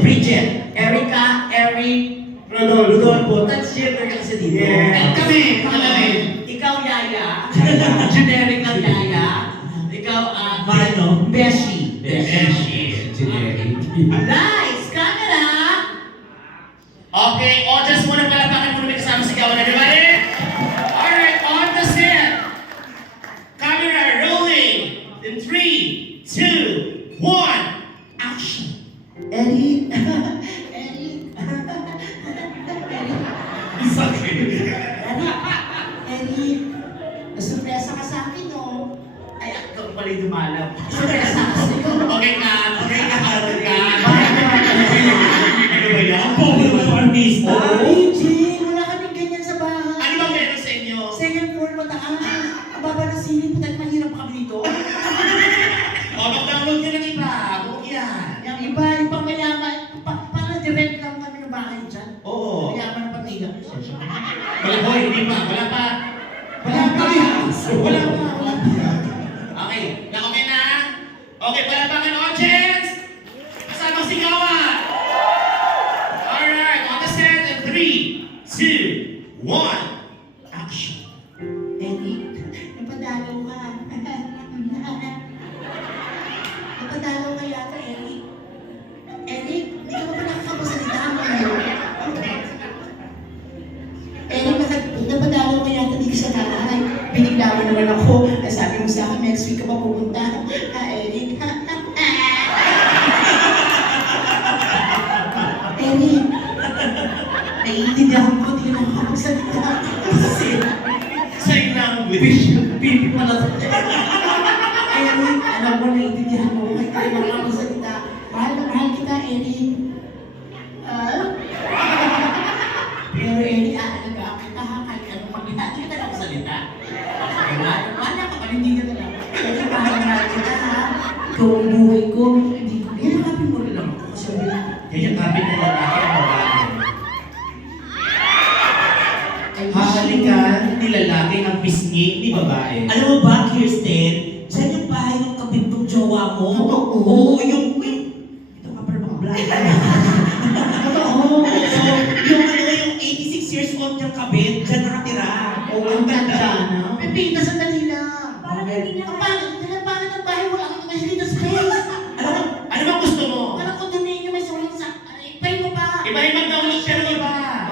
Bridget, Erica, Eric, Rodolfo. That's gender kasi dito. Yeah. Kami, ikaw Yaya, generic lang Yaya. Ikaw, Mano? Beshi. Generic. Nice! Camera! Okay, audience muna palapakan muna may kasama sigawan na, di ba rin? Alright, on the set. Camera rolling. In 3, 2, 1, action. Eddie. Sakit. Eddie. Nasurpresa ka sa akin, no? Ay, ako pala yung dumalaw. Surpresa ka sa'yo. Okay ka. Ano ba yan? Pobre mo yung artista. Ay, Jay, wala kaming ganyan sa bahay. Ano bang meron sa inyo? Second floor, mataas. Ang baba ng ceiling, putat mahirap pa kami dito. O, mag-download nyo ng iba. Huwag yan. Yung iba, yung pang mayaman, parang direct lang kami ng bahay dyan. Oo. Mayaman ang pamilya. Wala boy, hindi pa. Wala pa. Wala pa. Wala pa. Okay. Okay na? Okay, palapakan audience. Kasamang sigawan. Alright, on the set in 3, 2, 1, action. Eddie, napadalaw ka. Napadalaw ka yata, Eddie. Eddie, hindi ka ba nakakapasalita mo ngayon? Eddie, napadalaw ka yata dito sa bahay. Binigla mo naman ako. Sabi mo sa akin, next week ka pa pupunta. Eddie. Eddie, naiintindihan ko, hindi ka nakakapagsalita. Sign language. Pipi pala sa Eddie, alam mo, naiintindihan mo. Kahit tayo makakapagsalita. Mahal na mahal kita, Eddie. Pero Eddie, aalagaan kita ha. Kahit anong mangyari, hindi ka nakapagsalita. Wala ka pa, hindi ka na lang. Eddie, mahal na kita ha. Ikaw ang buhay ko. Hindi ko. Kailangan mo rin lang ako. Kasi Yayakapin mo lang ako ang babae. Hahalikan, hindi lalaki ang pisngi, hindi babae. Alam mo ba, Kirsten? Saan yung bahay ng kapitong jowa mo? Totoo. Oo, yung... Ito ka para mga vlog. Totoo. So, yung 86 years old niyang kabit, dyan nakatira. Oo, ang ganda